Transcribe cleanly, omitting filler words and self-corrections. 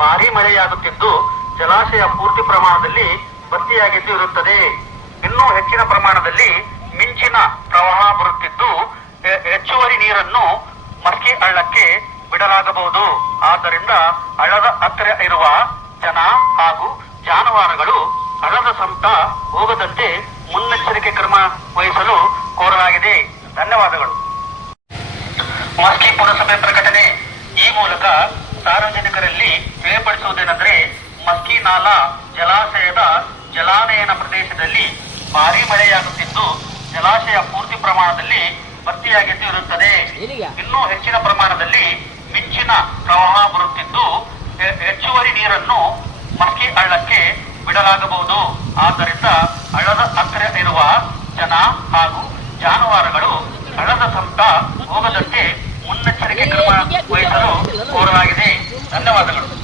ಭಾರೀ ಮಳೆಯಾಗುತ್ತಿದ್ದು ಜಲಾಶಯ ಪೂರ್ತಿ ಪ್ರಮಾಣದಲ್ಲಿ ಭರ್ತಿಯಾಗಿದ್ದು ಇರುತ್ತದೆ. ಇನ್ನೂ ಹೆಚ್ಚಿನ ಪ್ರಮಾಣದಲ್ಲಿ ಮಿಂಚಿನ ಪ್ರವಾಹ ಬರುತ್ತಿದ್ದು ಹೆಚ್ಚುವರಿ ನೀರನ್ನು ಮಸ್ಕಿ ಹಳ್ಳಕ್ಕೆ ಬಿಡಲಾಗಬಹುದು. ಆದ್ದರಿಂದ ಹಳ್ಳದ ಹತ್ತಿರ ಇರುವ ಜನ ಹಾಗೂ ಜಾನುವಾರುಗಳು ಹಳ್ಳದ ಸಮೀಪ ಹೋಗದಂತೆ ಮುನ್ನೆಚ್ಚರಿಕೆ ಕ್ರಮ ವಹಿಸಲು ಕೋರಲಾಗಿದೆ. ಧನ್ಯವಾದಗಳು. ಮಸ್ಕಿ ಪುರಸಭೆ ಪ್ರಕಟಣೆ. ಈ ಮೂಲಕ ಸಾರ್ವಜನಿಕರಲ್ಲಿ ತಿಳಿಯಪಡಿಸುವುದೇನೆಂದರೆ, ಮಸ್ಕಿ ನಾಲಾ ಜಲಾಶಯದ ಜಲಾನಯನ ಪ್ರದೇಶದಲ್ಲಿ ಭಾರೀ ಮಳೆಯಾಗುತ್ತಿದ್ದು ಜಲಾಶಯ ಪೂರ್ತಿ ಪ್ರಮಾಣದಲ್ಲಿ ಭರ್ತಿಯಾಗಿದ್ದು ಇರುತ್ತದೆ. ಇನ್ನೂ ಹೆಚ್ಚಿನ ಪ್ರಮಾಣದಲ್ಲಿ ಮಿಂಚಿನ ಪ್ರವಾಹ ಬರುತ್ತಿದ್ದು ಹೆಚ್ಚುವರಿ ನೀರನ್ನು ಮಸ್ಕಿ ಹಳ್ಳಕ್ಕೆ ಬಿಡಲಾಗಬಹುದು. ಆದ್ದರಿಂದ ಹಳ್ಳದ ಹತ್ತಿರ ಇರುವ ಜನ ಹಾಗೂ ಜಾನುವಾರುಗಳು ಹಳ್ಳದ ಸಮೀಪ ಹೋಗದಂತೆ ಮುನ್ನೆಚ್ಚರಿಕೆ ಕ್ರಮ ವಹಿಸಲು ಕೋರಲಾಗಿದೆ. ಧನ್ಯವಾದಗಳು.